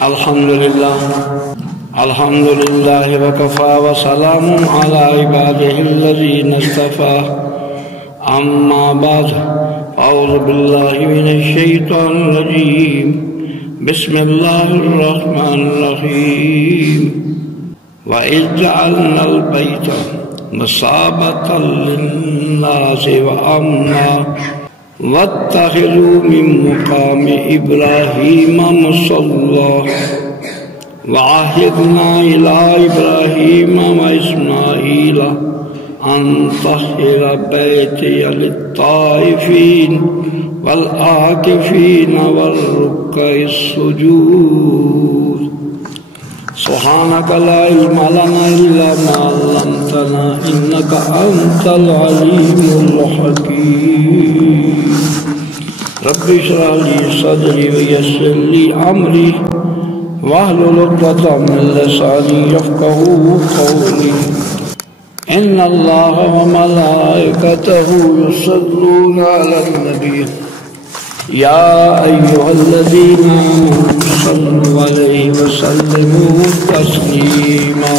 Alhamdulillah وكفى وسلام على عباده الذين اصطفى أما بعد أعوذ بالله من الشيطان الرجيم بسم الله الرحمن الرحيم وإذ جعلنا البيت مثابة للناس وأمنا واتخذوا من مقام إبراهيم مصلى وعهدنا إلى إبراهيم وإسماعيل أن طهر بيتي للطائفين والعاكفين والركع السجود سبحانك لا علم لنا إلا ما علمتنا إنك أنت العليم الحكيم رب اشرح لي صدري ويسر لي أمري واحلل عقدة من لساني يفقهوا قولي إن الله وملائكته يصلون على النبي يا أيها الذين آمنوا صلوا عليه وسلموا تسليما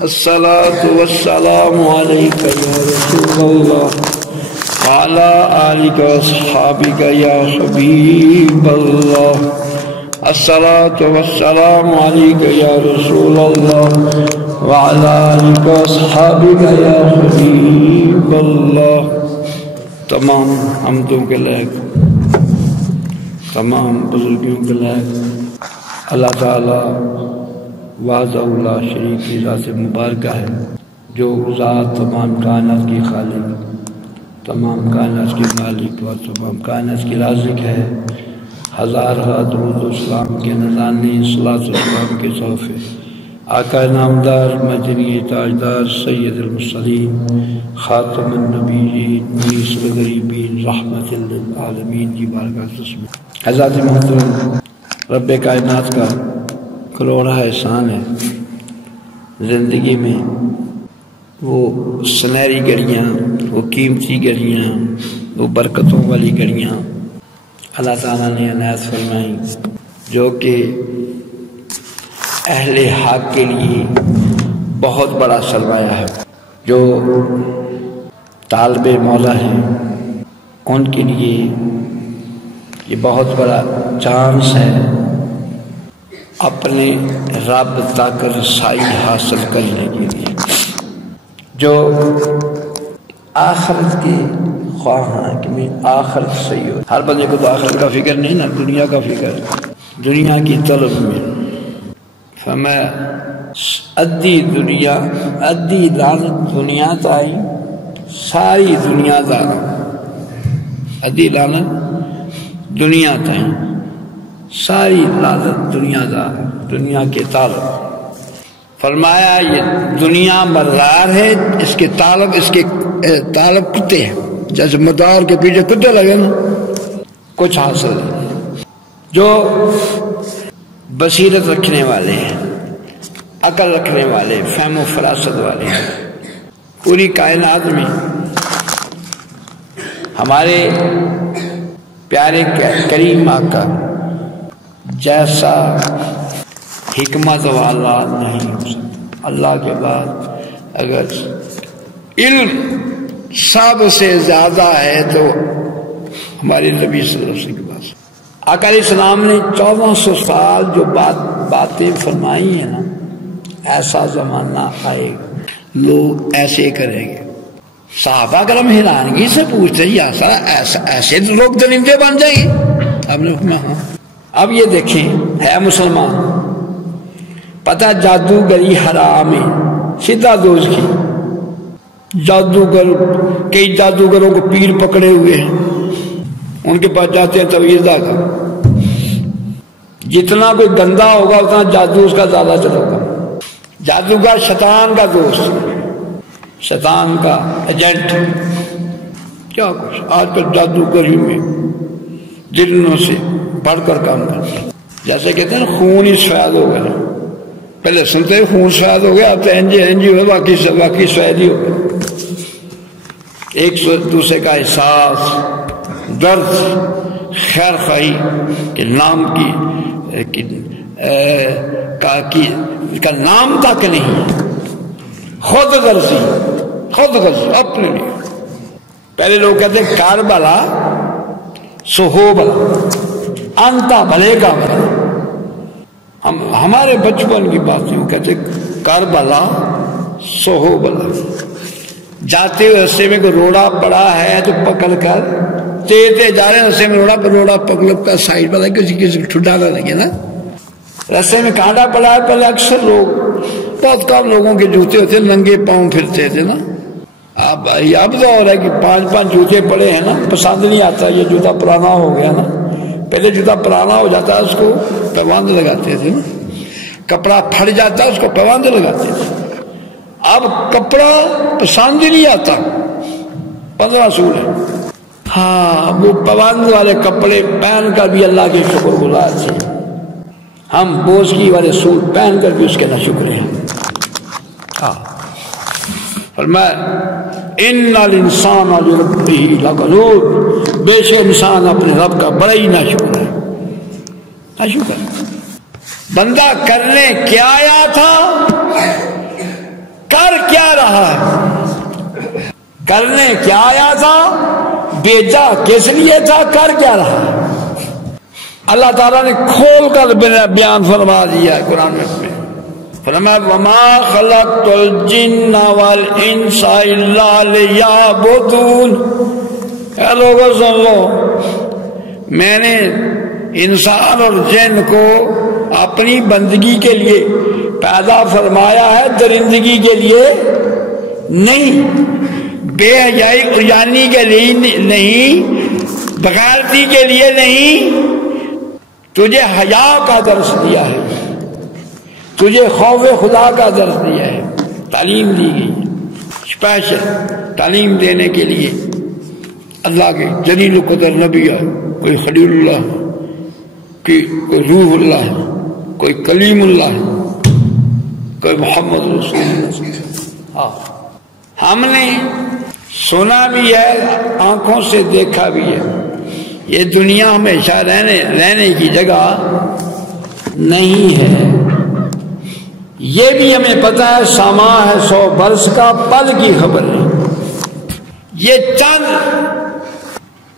الصلاة والسلام عليك يا رسول الله وعلى آلك وأصحابك يا حبيب الله الصلاة والسلام عليك يا رسول الله وعلى آلك وأصحابك يا حبيب الله تمام حمدوں کے لائق تمام بزرگیوں کے لائق اللہ تعالیٰ وحدہ لا شریک کی ذات مبارکہ ہے جو ذات تمام کائنات کی خالق تمام کائنات کی مالک و تمام کائنات کی رازق ہے ہزار درود و اسلام کے نذرانے صلاۃ و سلام کے تحفے آقا نامدار مدنی تاجدار سید المرسلین خاتم النبیین منیس الغریبین رحمت للعالمین کی بارگاہ تسبیح حضرات محترم رب کائنات کا کروڑا احسان ہے زندگی میں وہ سنہری گھڑیاں وہ قیمتی گھڑیاں وہ برکتوں والی گھڑیاں اللہ تعالیٰ نے عنایت فرمائی جو کہ اہل حق کے لیے بہت بڑا سرمایہ ہے جو طالب مولا ہیں ان کے لیے یہ بہت بڑا چانس ہے اپنے رب تک رسائی حاصل کرنے کے لیے جو آخرت کے خواہ ہیں کہ میں آخرت صحیح ہو ہر بندے کو تو آخرت کا فکر نہیں نا دنیا کا فکر دنیا کی طلب میں فرمایا ادھی دنیا ادھی لعنت دنیا تائی ساری دنیا دار ادھی لعنت دنیا تائی ساری لعنت دنیا دار دنیا کے طالب فرمایا یہ دنیا مردار ہے اس کے طالب کتے ہیں جیسے مدار کے پیچھے کتے لگے نا کچھ حاصل ہے جو بصیرت رکھنے والے ہیں عقل رکھنے والے فہم و فراست والے ہیں پوری کائنات میں ہمارے پیارے کریم آقا جیسا حکمت والا نہیں ہو سکتا اللہ کے بعد اگر علم سب سے زیادہ ہے تو ہمارے نبی صلی اللہ علیہ وسلم کے پاس آقا علیہ السلام نے 1400 سال جو باتیں فرمائی ہیں نا ایسا زمانہ آئے گا لوگ ایسے کریں گے صحابہ کرام حیرانگی سے پوچھتے ہیں یا سر ایسے لوگ درندے بن جائیں گے اب نے کہا ہاں اب یہ دیکھیں ہے مسلمان پتہ جادوگری حرام ہے سیدھا دوست کی جادوگر کئی جادوگروں کو پیر پکڑے ہوئے ہیں ان کے پاس جاتے ہیں تویز کا جتنا کوئی گندا ہوگا اتنا جادو اس کا زیادہ چلے گا جادوگر شیطان کا دوست شیطان کا ایجنٹ کیا کچھ آج کل جادوگری میں جنوں سے بڑھ کر کام کرتے ہیں جیسے کہتے ہیں خون ہی سفید ہو گیا پہلے سنتے ہیں خون سفید ہو گیا اب تو اینجی ہوئے باقی سفید ہی ہو گیا ایک دوسرے کا احساس درد خیر خواہی کے نام کی کا نام تک نہیں، خود غرضی، خود غرضی اپنے لیے. پہلے لوگ کہتے ہیں کاربلا سہو بلا، انتا بھلے کا بلا. ہمارے بچپن کی بات نہیں، کہتے کاربلا سہو بلا. جاتے ہوئے رستے میں کوئی روڑا پڑا ہے تو پکڑ کر تیز جا رہے ہیں، رستے میں روڑا پکڑ کر سائڈ پر کسی کو ٹھٹا کر لگے نا. رستے میں کانٹا پڑا ہے، پہلے اکثر لوگ، بہت کم لوگوں کے جوتے ہوتے ننگے پاؤں پھرتے تھے نا. اب تو ہو رہا ہے کہ 5 جوتے پڑے ہیں نا، پسند نہیں آتا، یہ جوتا پرانا ہو گیا نا. پہلے جوتا پرانا ہو جاتا ہے اس کو پیوند لگاتے تھے نا، کپڑا پھٹ جاتا ہے اس کو پیوند لگاتے تھے. اب کپڑا پسند ہی نہیں آتا، 15 سول ہے. ہاں وہ پیوند والے کپڑے پہن کر بھی اللہ کے شکر گزار تھے. ہم بوزگی والے سوٹ پہن کر بھی اس کے نہ شکر ہیں. ہاں فرمایا ان الانسان لربہ لکنود، بے شک انسان اپنے رب کا بڑا ہی ناشکر ہے. ناشکر بندہ کرنے کیا آیا تھا، کر کیا رہا ہے. کرنے کیا آیا تھا، بیچا کس لیے تھا، کر کیا رہا. اللہ تعالیٰ نے کھول کر بیان فرما دیا ہے قرآن میں. فرمایا وما خلقت الجن والانس الا لیعبدون. اے لوگوں سن لو، میں نے انسان اور جن کو اپنی بندگی کے لیے پیدا فرمایا ہے، درندگی کے لیے نہیں، بے حیائی اجانی کے لیے نہیں، بغیرتی کے لیے نہیں. تجھے حیا کا درس دیا ہے، تجھے خوف خدا کا درس دیا ہے. تعلیم دی گئی، اسپیشل تعلیم دینے کے لیے. اللہ کے جلیل القدر نبی ہے، کوئی خلیل اللہ ہے، کوئی روح اللہ ہے، کوئی کلیم اللہ ہے، کوئی محمد رسول اللہ. ہم نے سنا بھی ہے، آنکھوں سے دیکھا بھی ہے. یہ دنیا ہمیشہ رہنے کی جگہ نہیں ہے. یہ بھی ہمیں پتا ہے ساما ہے 100 برس کا، پل کی خبر نہیں. یہ چند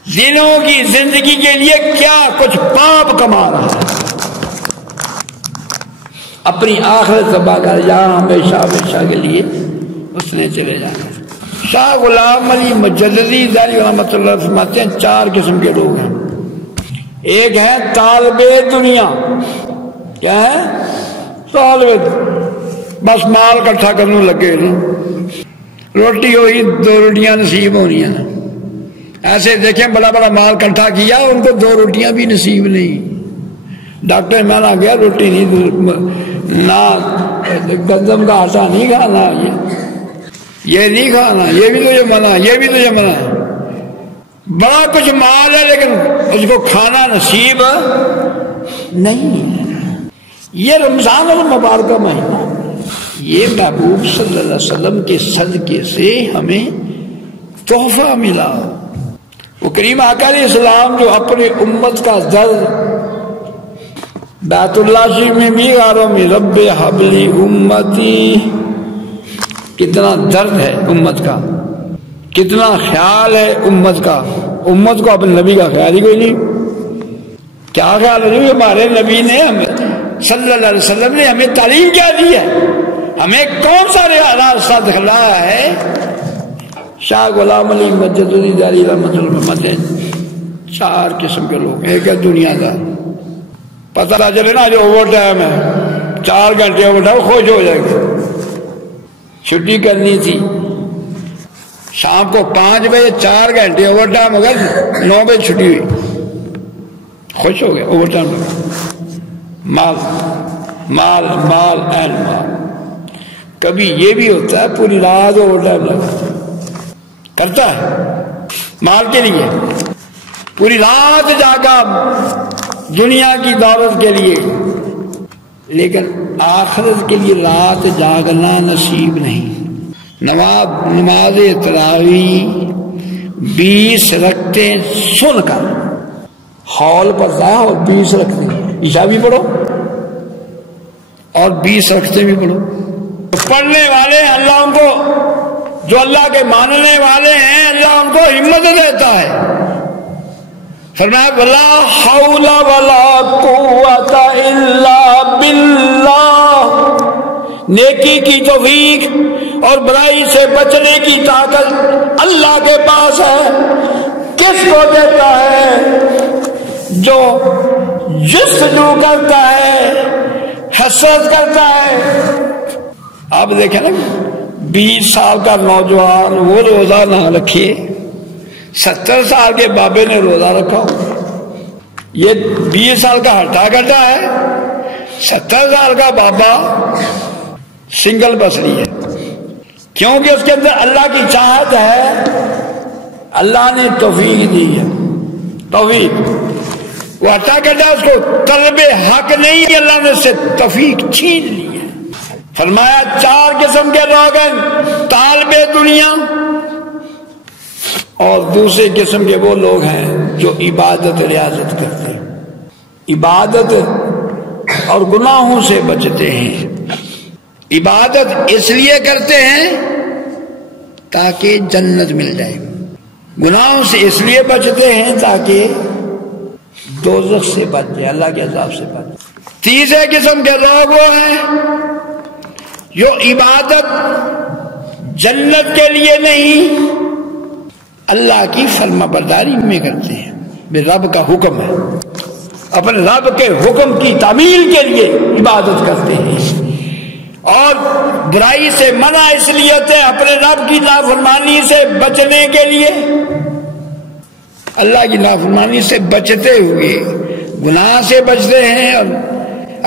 دنوں کی زندگی کے لیے کیا کچھ پاپ کما رہا ہے، اپنی آخرت تباہ کر جہاں ہمیشہ کے لیے اس نے چلے جانا. شاہ غلام علی مجددی داری رحمۃ اللہ فرماتے ہیں 4 قسم کے لوگ ہیں. ایک ہے طالب دنیا. کیا ہے؟ طالب، بس مال اکٹھا کرنے لگے نا. روٹی ہوئی 2 روٹیاں نصیب ہونی ہیں نا. ایسے دیکھیں بڑا مال اکٹھا کیا، ان کو 2 روٹیاں بھی نصیب نہیں. ڈاکٹر میں آ گیا روٹی نہیں، نہ گندم کا آٹا نہیں کھانا، یہ نہیں کھانا، یہ بھی تجھے منع، یہ بھی تجھے منع. بڑا کچھ مال ہے لیکن اس کو کھانا نصیب نہیں ہے. یہ رمضان المبارکہ مہینہ، یہ محبوب صلی اللہ علیہ وسلم کے صدقے سے ہمیں تحفہ ملا. وہ کریم آقا علیہ السلام جو اپنے امت کا درد بیت اللہ شریف میں بھی غاروں میں رب حبلی امتی، کتنا درد ہے امت کا، کتنا خیال ہے امت کا. امت کو اپنے نبی کا خیال ہی کوئی نہیں. کیا خیال ہے؟ ہمارے نبی نے ہمیں صلی اللہ علیہ وسلم نے ہمیں تعلیم کیا دی ہے، ہمیں کون سا راستہ دکھلایا ہے. شاہ غلام علی مجددی داری رحمۃ اللہ علیہ 4 قسم کے لوگ. ایک ہے دنیا دار، پتہ نہ چلے نا جو اوور ٹائم ہے 4 گھنٹے اوور ٹائم، خوش ہو جائے گا. چھٹی کرنی تھی شام کو 5 بجے، 4 گھنٹے اوور ٹائم ہو گیا، 9 بجے چھٹی ہوئی، خوش ہو گیا. Over time mall mall mall and مال. کبھی یہ بھی ہوتا ہے پوری رات اوور ٹائم لگا کرتا ہے مال کے لیے، پوری رات جاگا دنیا کی دولت کے لیے، لیکن آخرت کے لیے رات جاگنا نصیب نہیں. نماز تراویح 20 رکعتیں سن کر ہال پر جا اور 20 رکعتیں عشاء بھی پڑھو اور 20 رکعتیں بھی پڑھو. پڑھنے والے اللہ ان کو، جو اللہ کے ماننے والے ہیں، اللہ ان کو ہمت دیتا ہے. فرمایا ولا حول ولا قوت الا باللہ، نیکی کی توفیق اور برائی سے بچنے کی طاقت اللہ کے پاس ہے. کس کو دیتا ہے؟ جو جستجو کرتا ہے، حسرت کرتا ہے. آپ دیکھیں نا 20 سال کا نوجوان وہ روزہ نہ رکھیے، 70 سال کے بابے نے روزہ رکھا. یہ 20 سال کا ہٹا کٹا ہے، 70 سال کا بابا سنگل بسری ہے. کیونکہ اس کے اندر اللہ کی چاہت ہے، اللہ نے توفیق دی ہے. توفیق وہ ہٹا کٹا، اس کو طلب حق نہیں، اللہ نے اس سے توفیق چھین لی ہے. فرمایا 4 قسم کے لوگ ہیں، طالب دنیا، اور دوسرے قسم کے وہ لوگ ہیں جو عبادت ریاضت کرتے ہیں، عبادت اور گناہوں سے بچتے ہیں. عبادت اس لیے کرتے ہیں تاکہ جنت مل جائے، گناہوں سے اس لیے بچتے ہیں تاکہ دوزخ سے بچ جائے، اللہ کے عذاب سے بچ جائے. تیسرے قسم کے لوگ وہ ہیں جو عبادت جنت کے لیے نہیں، اللہ کی فرما برداری میں کرتے ہیں. بے رب کا حکم ہے، اپنے رب کے حکم کی تعمیل کے لیے عبادت کرتے ہیں، اور برائی سے منع اس لیے ہوتے ہیں اپنے رب کی نافرمانی سے بچنے کے لیے. اللہ کی نافرمانی سے بچتے ہوئے گناہ سے بچتے ہیں، اور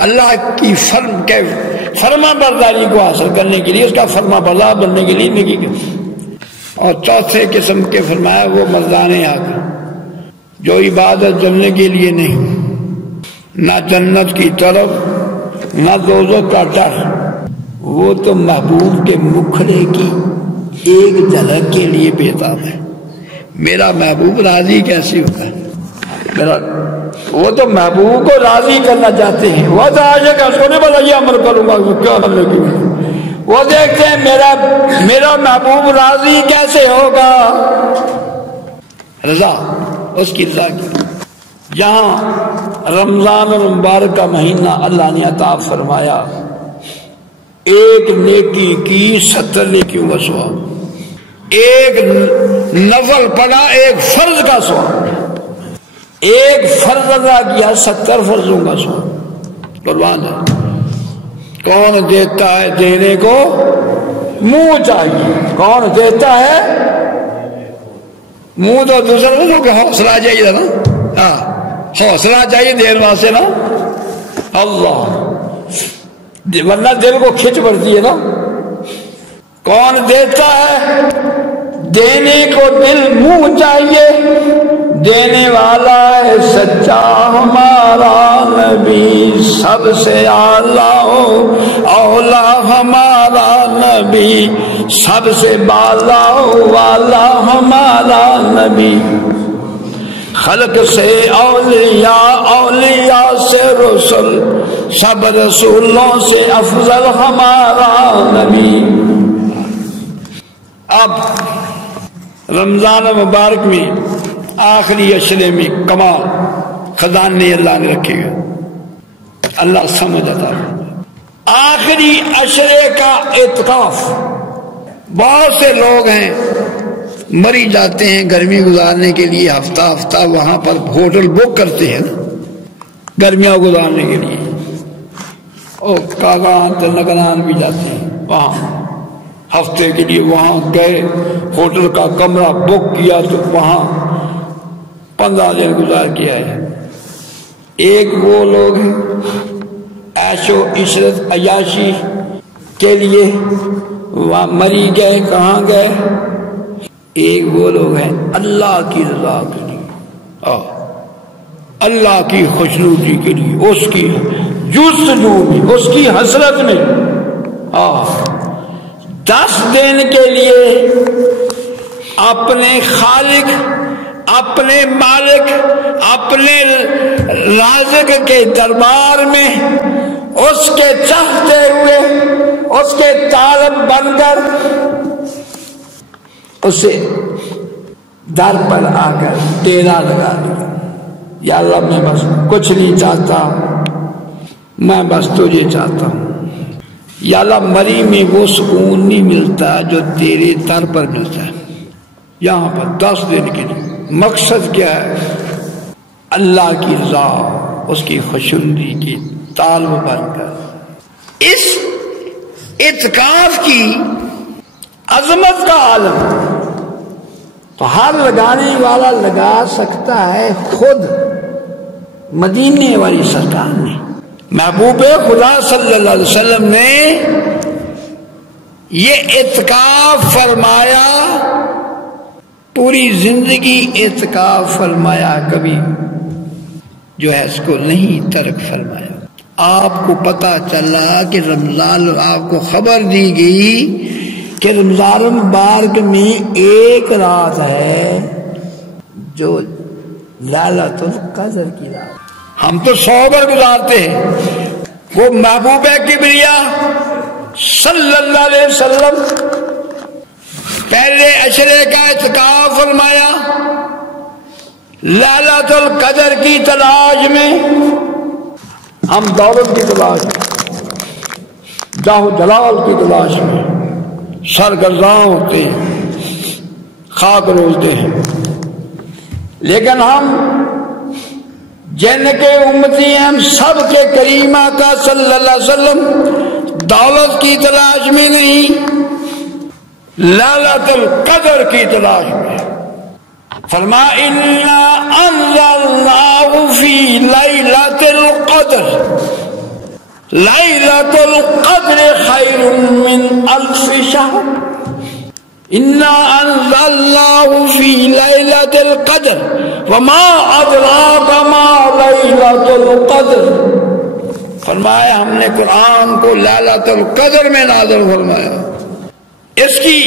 اللہ کی فرما برداری کو حاصل کرنے کے لیے، اس کا فرما بردار بننے کے لیے نیکی کرتے ہیں. اور چوتھے قسم کے فرمایا وہ مردان حق، جو عبادت جننے کے لیے نہیں، نہ جنت کی طرف نہ دوزخ کا ڈر، وہ تو محبوب کے مکھڑے کی ایک جھلک کے لیے بےتاب ہے. میرا محبوب راضی کیسے ہوتا ہے؟ وہ تو محبوب کو راضی کرنا چاہتے ہیں. وہ تو آج اس کو نہیں پتا یہ عمل کروں گا کیا کرنے کی، وہ دیکھتے ہیں میرا محبوب راضی کیسے ہوگا. رضا اس کی رضا کی. یہاں رمضان المبارک کا مہینہ اللہ نے عطا فرمایا، ایک نیکی کی 70 نیکیوں کا ثواب، ایک نفل پڑا ایک فرض کا ثواب، ایک فرض ادا کیا 70 فرضوں کا ثواب. قربان ہے. کون دیتا ہے؟ دینے کو منہ چاہیے. کون دیتا ہے؟ منہ تو دوسرے لوگوں کے حوصلہ چاہیے نا. ہاں حوصلہ چاہیے دیر واسطے نا، اللہ، ورنہ دل کو کھچ پڑتی ہے نا. کون دیتا ہے؟ دینے کو دل منہ چاہیے. دینے والا ہے سچا ہمارا نبی، سب سے اعلیٰ اولا ہمارا نبی، سب سے بالا والا ہمارا نبی. خلق سے اولیاء، اولیاء سے رسول، سب رسولوں سے افضل ہمارا نبی. اب رمضان مبارک میں آخری اشرے میں کمال خزانے اللہ نے رکھے گا. اللہ سمجھ آتا ہے. آخری اشرے کا اعتکاف، بہت سے لوگ ہیں مری جاتے ہیں گرمی گزارنے کے لیے، ہفتہ ہفتہ وہاں پر ہوٹل بک کرتے ہیں گرمیاں گزارنے کے لیے، اور کاغان تلنگنان بھی جاتے ہیں وہاں ہفتے کے لیے. وہاں گئے، ہوٹل کا کمرہ بک کیا تو وہاں 15 دن گزار کے آئے. ایک وہ لوگ ہیں عیش و عشرت عیاشی کے لیے وہاں مری گئے. کہاں گئے؟ ایک وہ لوگ ہیں اللہ کی رضا کے لیے، اللہ کی خوشنودی کے لیے، اس کی جستجو میں، اس کی حسرت میں 10 دن کے لیے اپنے خالق اپنے مالک اپنے رازق کے دربار میں اس کے چاہتے ہوئے اس کے طالب بن کر اسے در پر آ کر ڈیرا لگا دیا. یا اللہ میں بس کچھ نہیں چاہتا، میں بس تجھے چاہتا ہوں. یا اللہ مری میں وہ سکون نہیں ملتا جو تیرے در پر ملتا ہے. یہاں پر 10 دن کے لیے مقصد کیا ہے؟ اللہ کی رضا، اس کی خوشنودی کی طالب بن کر. اس اعتکاف کی عظمت کا عالم تو ہر لگانے والا لگا سکتا ہے خود مدینے والی سرکار نے. محبوب خدا صلی اللہ علیہ وسلم نے یہ اعتکاف فرمایا، پوری زندگی اعتکاف فرمایا، کبھی جو ہے اس کو نہیں ترک فرمایا. آپ کو پتا چلا کہ رمضان، آپ کو خبر دی گئی کہ رمضان مبارک میں ایک رات ہے جو لیلۃ القدر کی رات. ہم تو 100 بار گزارتے ہیں، وہ محبوب کبریا صلی اللہ علیہ وسلم پہلے عشرے کا اعتکاف فرمایا لیلۃ القدر کی تلاش میں. ہم دولت کی تلاش میں، جاہ و جلال کی تلاش میں سرگرداں ہوتے ہیں، خاک رولتے ہیں. لیکن ہم جن کے امتی ہیں، ہم سب کے کریم آقا صلی اللہ علیہ وسلم دولت کی تلاش میں نہیں، لیلۃ القدر کی تلاش میں. فرمایا انا انزلناہ فی لیلۃ القدر، لیلۃ القدر خیر من الف شہر. انا انزلناہ فی لیلۃ القدر وما ادراک ما لیلۃ القدر. فرمایا ہم نے قرآن کو لیلۃ القدر میں نازل فرمایا. اس کی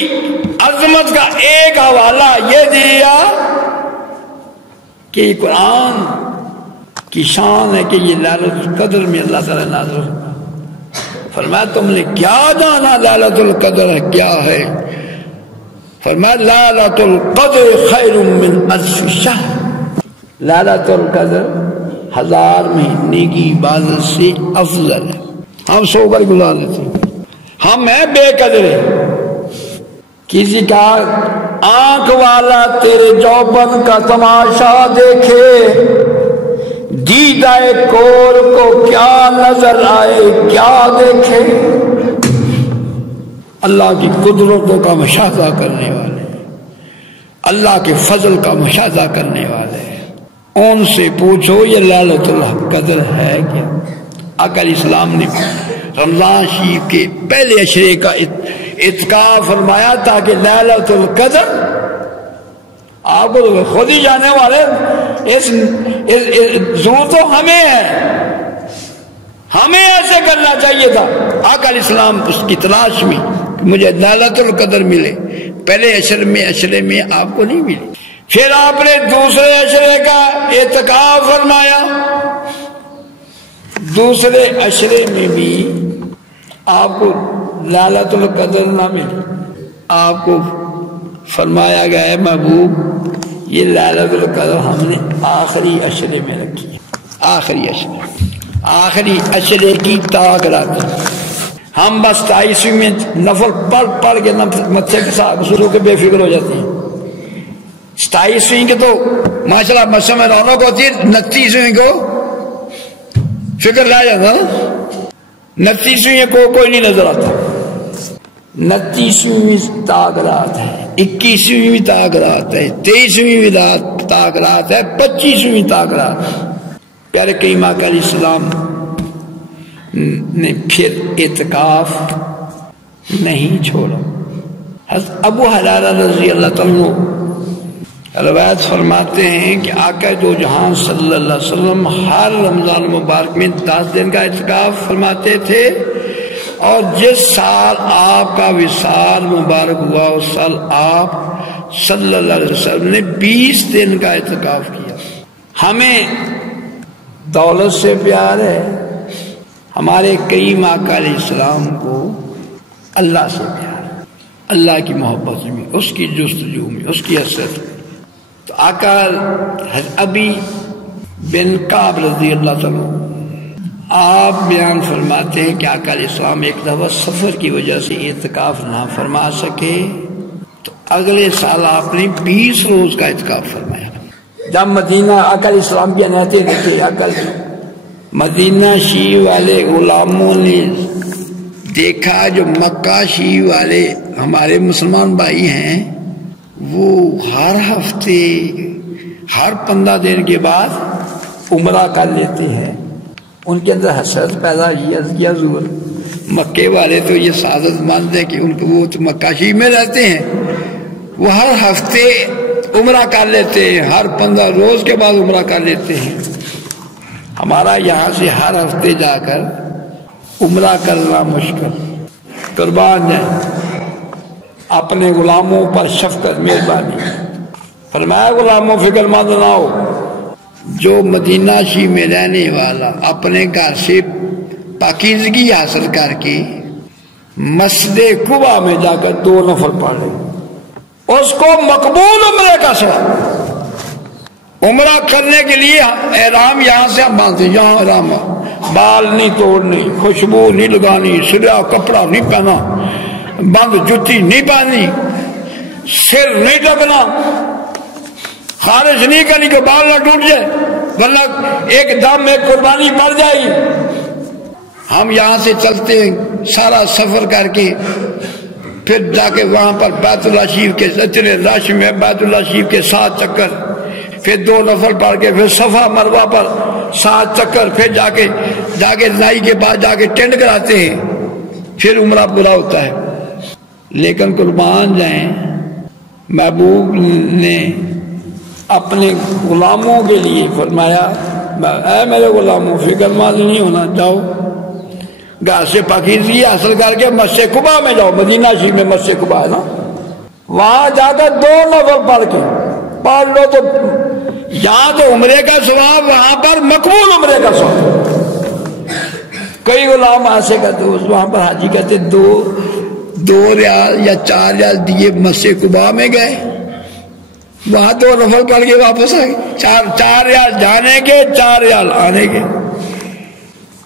عظمت کا ایک حوالہ یہ دیا کہ قرآن کی شان ہے کہ یہ لیلۃ القدر میں اللہ تعالیٰ نازل فرمایا. فرمایا تم نے کیا جانا لیلۃ القدر ہے کیا ہے؟ فرمایا لیلۃ القدر خیر من الف شہر. لیلۃ القدر 1000 مہینے کی عبادت سے افضل ہے. ہم 100 بار گزار لیتے ہیں، ہم ہیں بے قدرے. کسی کا آنکھ والا تیرے جوبن کا تماشا دیکھے، دیدہ کور کو کیا نظر آئے کیا دیکھے. اللہ کی قدرتوں کا مشاہدہ کرنے والے، اللہ کے فضل کا مشاہدہ کرنے والے، ان سے پوچھو یہ لیلۃ القدر ہے کیا. آقا علیہ السلام نے رمضان شریف کے پہلے عشرے کا اعتکاف فرمایا تاکہ لیلۃ القدر آپ کو خود ہی جانے والے. اس ضرورت تو ہمیں ہے، ہمیں ایسے کرنا چاہیے تھا. آقا علیہ السلام اس کی تلاش میں مجھے لیلۃ القدر ملے، پہلے عشرے میں آپ کو نہیں ملی. پھر آپ نے دوسرے عشرے کا اعتکاف فرمایا، دوسرے عشرے میں بھی آپ کو لیلۃ القدر نہ ملی. آپ کو فرمایا گیا ہے محبوب یہ لیلۃ القدر ہم نے آخری عشرے میں رکھی ہے. آخری عشرے کی طاق رات ہم بس 27ویں میں نفل پڑھ کے متھے کے ساتھ شروع کے بے فکر ہو جاتے ہیں. 27ویں کے تو ماشاءاللہ مسجد میں رونق ہوتی ہے، 29ویں کو فکر لا جاتا. 29ویں کو کوئی نہیں نظر آتا. 29ویں طاق رات ہے، 21ویں بھی طاق رات ہے، 23ویں بھی طاق رات ہے، 25ویں طاق رات. پیارے کریم آقا علیہ السلام نے پھر اعتکاف نہیں چھوڑا. حضرت ابو ہریرہ رضی اللہ تعالیٰ روایت فرماتے ہیں کہ آقا دو جہاں صلی اللہ علیہ وسلم ہر رمضان مبارک میں 10 دن کا اعتکاف فرماتے تھے، اور جس سال آپ کا وصال مبارک ہوا اس سال آپ صلی اللہ علیہ وسلم نے 20 دن کا اعتکاف کیا۔ ہمیں دولت سے پیار ہے، ہمارے کریم آقا علیہ السلام کو اللہ سے پیار ہے، اللہ کی محبت میں، اس کی جستجو میں، اس کی حسرت میں۔ تو آقا ابی بن کعب رضی اللہ تعالیٰ آپ بیان فرماتے ہیں کہ آقا علیہ السلام ایک دفعہ سفر کی وجہ سے اعتکاف نہ فرما سکے تو اگلے سال آپ نے 20 روز کا اعتکاف فرمایا۔ جب مدینہ آقا علیہ السلام بھی رہتے تھے، مدینہ شیعہ والے غلاموں نے دیکھا جو مکہ شیعہ والے ہمارے مسلمان بھائی ہیں وہ ہر ہفتے ہر 15 دن کے بعد عمرہ کر لیتے ہیں، ان کے اندر حسرت پیدا کیا ضرور۔ مکے والے تو یہ سعادت مند ہے کہ ان کو وہ تو مکہ شیعہ میں رہتے ہیں، وہ ہر ہفتے عمرہ کر لیتے ہیں، ہر 15 روز کے بعد عمرہ کر لیتے ہیں۔ ہمارا یہاں سے ہر ہفتے جا کر عمرہ کرنا مشکل۔ قربان جائیں اپنے غلاموں پر شفقت مہربانی فرمایا، غلاموں فکر مند نہ ہو، جو مدینہ شیعہ میں رہنے والا اپنے گھر سے پاکیزگی حاصل کر کے مسجد قباء میں جا کر 2 نفل پڑھ لے، اس کو مقبول عمرے کا ثواب۔ عمرہ کرنے کے لیے احرام یہاں سے ہم باندھتے ہیں، یہاں احرام، بال نہیں توڑنی، خوشبو نہیں لگانی، سرا کپڑا نہیں پہنا، بند جتی نہیں پہنی، سر نہیں ڈبنا، خارش نہیں کرنی کہ بال نہ ٹوٹ جائے ورنہ ایک دم میں قربانی پڑ جائے گی۔ ہم یہاں سے چلتے ہیں سارا سفر کر کے، پھر جا کے وہاں پر بیت اللہ شریف کے اتنے رش میں بیت اللہ شریف کے 7 چکر، پھر 2 نفل پڑھ کے پھر صفا مروہ پر 7 چکر، پھر جا کے نائی کے بعد جا کے ٹینڈ کراتے ہیں، پھر عمرہ پورا ہوتا ہے۔ لیکن قربان جائیں محبوب نے اپنے غلاموں کے لیے فرمایا، اے میرے غلاموں فکر مند نہیں ہونا، جاؤ گھر سے پاکیزگی حاصل کر کے مسجد قباء میں جاؤ، مدینہ شریف میں مسجد قباء ہے نا، وہاں جا کر 2 نفل پڑھ لو تو یہاں تو عمرے کا ثواب، وہاں پر مقبول عمرے کا ثواب۔ کئی غلام ایسے کہتے وہاں پر حاجی کہتے 2 ریال یا 4 ریال دیے مسجد قباء میں گئے، وہاں 2 نفل پڑھ کے واپس آ گئے، 4 ریال جانے کے 4 ریال آنے کے۔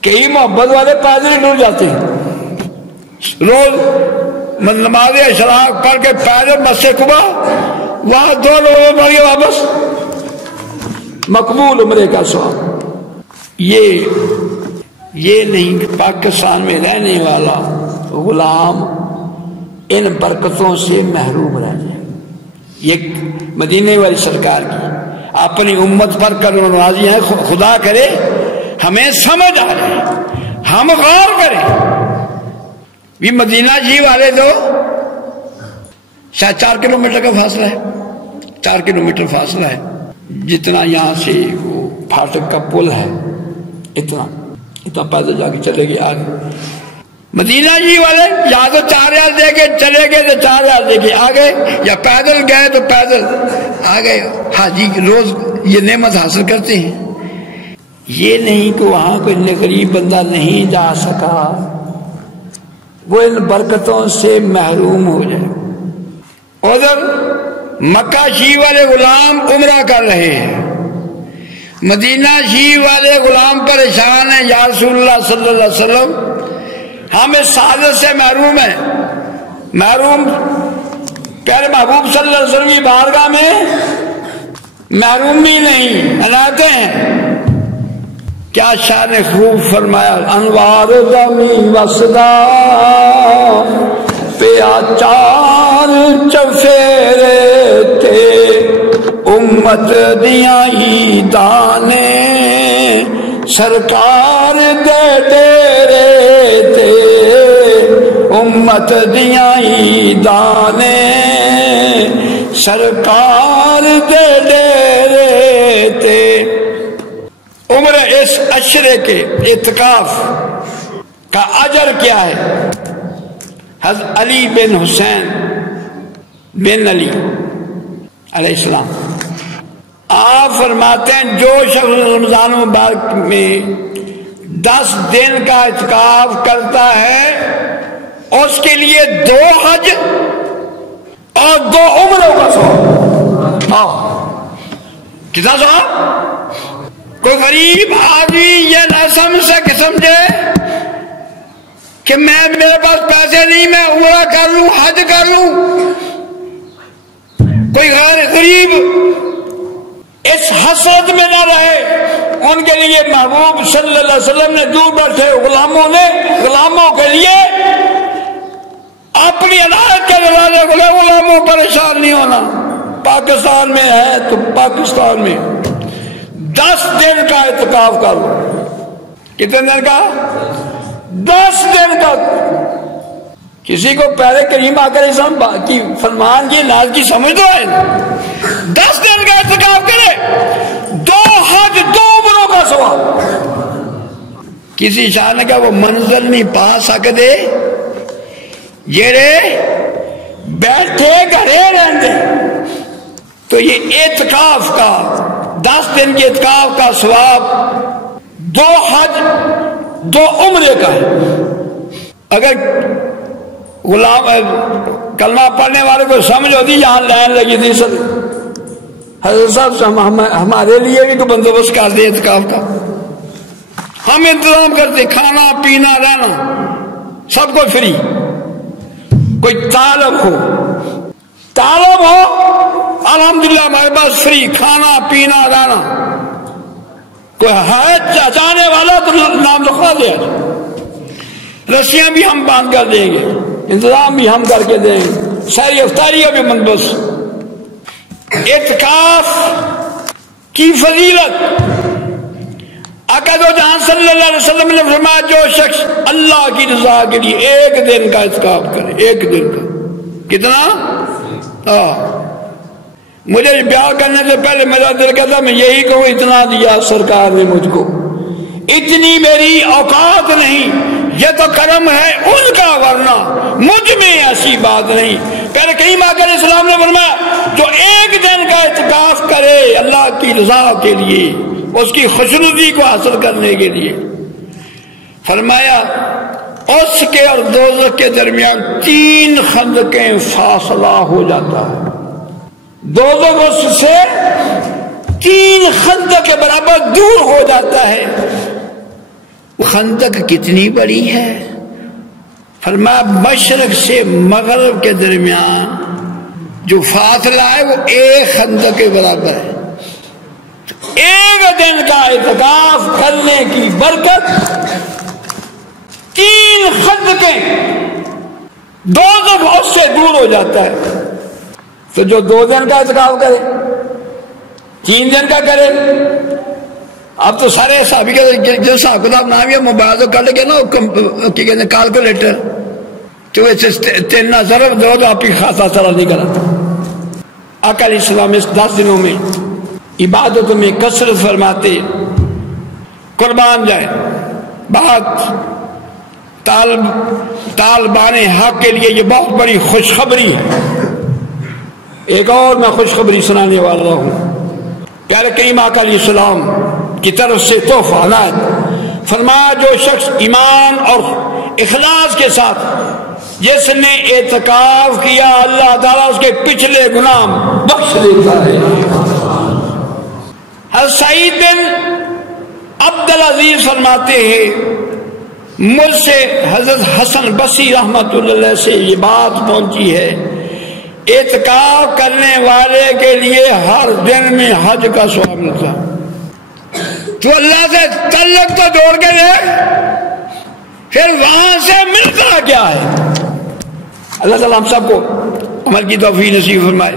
کئی محبت والے پیدل ڈول جاتے ہیں، روز نماز اشراق پڑھ کے پیدل مسجد قباء، وہاں 2 نفل پڑھ کے واپس، مقبول عمرے کا ثواب۔ یہ نہیں کہ پاکستان میں رہنے والا غلام ان برکتوں سے محروم رہ جائے۔ یہ مدینے والی سرکار کی اپنی امت پر کرم نوازی ہے، خدا کرے ہمیں سمجھ آ جائے، ہم غور کریں۔ یہ مدینہ جی والے تو شاید 4 کلومیٹر کا فاصلہ ہے، 4 کلومیٹر فاصلہ ہے، جتنا یہاں سے وہ پھاٹک کا پل ہے اتنا پیدل جا کے چلے گئے آگے۔ مدینہ جی والے یا تو 4 ریال دے کے چلے گئے تو 4 ریال دے کے آگئے، یا پیدل گئے تو پیدل آگئے۔ حاجی روز یہ نعمت حاصل کرتے ہیں، یہ نہیں کہ وہاں کوئی غریب بندہ نہیں جا سکا، وہ ان برکتوں سے محروم ہو جائے۔ ادھر مکہ شیعہ والے غلام عمرہ کر رہے ہیں، مدینہ شیعہ والے غلام پریشان ہیں، یا رسول اللہ صلی اللہ علیہ وسلم ہم اس سعادت سے محروم ہیں، محروم کہہ رہے محبوب صلی اللہ علیہ وسلم کی بارگاہ میں محرومی نہیں عنایتیں ہیں۔ کیا شان خوب فرمایا، انوار زمین وسدا پیا 4 چفیرے تھے، امت دیاں عیداں نے سرکار دے ڈیرے تے، امت دیاں عیداں نے سرکار دے ڈیرے تے۔ عمر اس عشرے کے اعتکاف کا اجر کیا ہے؟ حضرت علی بن حسین بن علی علیہ السلام. آپ فرماتے ہیں جو شخص رمضان مبارک میں 10 دن کا اعتکاف کرتا ہے اس کے لیے 2 حج اور 2 عمروں کا ثواب. کتنا ثواب؟ کوئی غریب آدمی یہ نہ سمجھے کہ میرے پاس پیسے نہیں، میں عمرہ کر لوں، حج کر لوں. کوئی غریب اس حسرت میں نہ رہے. ان کے لیے محبوب صلی اللہ علیہ وسلم نے دور بیٹھے غلاموں کے لیے اپنی عنایت کے دروازے کھلے. غلاموں پریشان نہیں ہونا. پاکستان میں ہے تو پاکستان میں 10 دن کا اعتکاف کر لو. کتنے دن کا؟ 10 دن کا. کسی کو پیارے کریم آقا علیہ السلام کی فرمان کی ناز کی سمجھ دو ہے. 10 دن کا اعتکاف کرے، 2 حج 2 عمروں کا ثواب. کسی شاہ نے کہا وہ منزل نہیں پا سکتے جڑے بیٹھے گھرے رہتے. تو یہ اعتکاف کا 10 دن کے اعتکاف کا ثواب 2 حج 2 عمرے کا ہے. اگر غلام کلمہ پڑھنے والے کو سمجھ ہوتی یہاں لائن لگی تھی سر حضرت صاحب ہمارے لیے بھی تو بندوبست کر دے اعتکاف کا. ہم انتظام کرتے، کھانا پینا رہنا سب کو فری. کوئی طالب ہو الحمدللہ ہمارے پاس فری کھانا پینا رہنا. کوئی ہے چاہنے والا تو نام لکھوا دے. رسیاں بھی ہم باندھ کر دیں گے، انتظام بھی ہم کر کے دیں گے، ساری افطاری کا بھی بندوبست. اعتکاف کی فضیلت آقا دو جہاں صلی اللہ علیہ وسلم نے فرمایا جو شخص اللہ کی رضا کے لیے 1 دن کا اعتکاف کرے، 1 دن کا. کتنا؟ مجھے بیاہ کرنے سے پہلے میرا دل کہتا میں یہی کہوں اتنا دیا سرکار نے مجھ کو، اتنی میری اوقات نہیں. یہ تو کرم ہے ان کا، ورنہ مجھ میں ایسی بات نہیں. پہلے کہیں آقا علیہ السلام نے فرمایا جو 1 دن کا اعتکاف کرے اللہ کی رضا کے لیے، اس کی خوشنودی کو حاصل کرنے کے لیے، فرمایا اس کے اور دوزخ کے درمیان 3 خندقیں فاصلہ ہو جاتا ہے. دوزخ اس سے 3 خندق کے برابر دور ہو جاتا ہے. خندق کتنی بڑی ہے؟ فرمایا مشرق سے مغرب کے درمیان جو فاصلہ ہے وہ 1 خندق کے برابر ہے. 1 دن کا اعتکاف کرنے کی برکت 3 خندقیں دوزخ اس سے دور ہو جاتا ہے. تو جو 2 دن کا اعتکاف کرے، 3 دن کا کرے. اب تو سارے صحابی کے جو صاحب کتاب نام ہے موبائل کر لے گے نا کیلکولیٹر، تو ویسے 3 ضرب 2 تو آپ کی خاصا سرا نہیں کرا. آقا علیہ السلام اس 10 دنوں میں عبادتوں میں کثرت فرماتے. قربان جائے بات طالبان حق کے لیے یہ بہت بڑی خوشخبری ہے. ایک اور میں خوشخبری سنانے والا ہوں. پیارے کریم آقا علیہ السلام کی طرف سے تحفہ عنایت فرمایا جو شخص ایمان اور اخلاص کے ساتھ جس نے اعتکاف کیا اللہ تعالیٰ اس کے پچھلے گناہ بخش دیتا ہے. حضرت سعید بن عبدالعزیز فرماتے ہیں مجھ سے حضرت حسن بصری رحمت اللہ علیہ سے یہ بات پہنچی ہے اعتکاف کرنے والے کے لیے ہر دن میں حج کا ثواب ملتا. تو اللہ سے تعلق تو جوڑ کے دے، پھر وہاں سے ملتا کیا ہے؟ اللہ تعالیٰ ہم سب کو عمل کی توفیق نصیب فرمائے.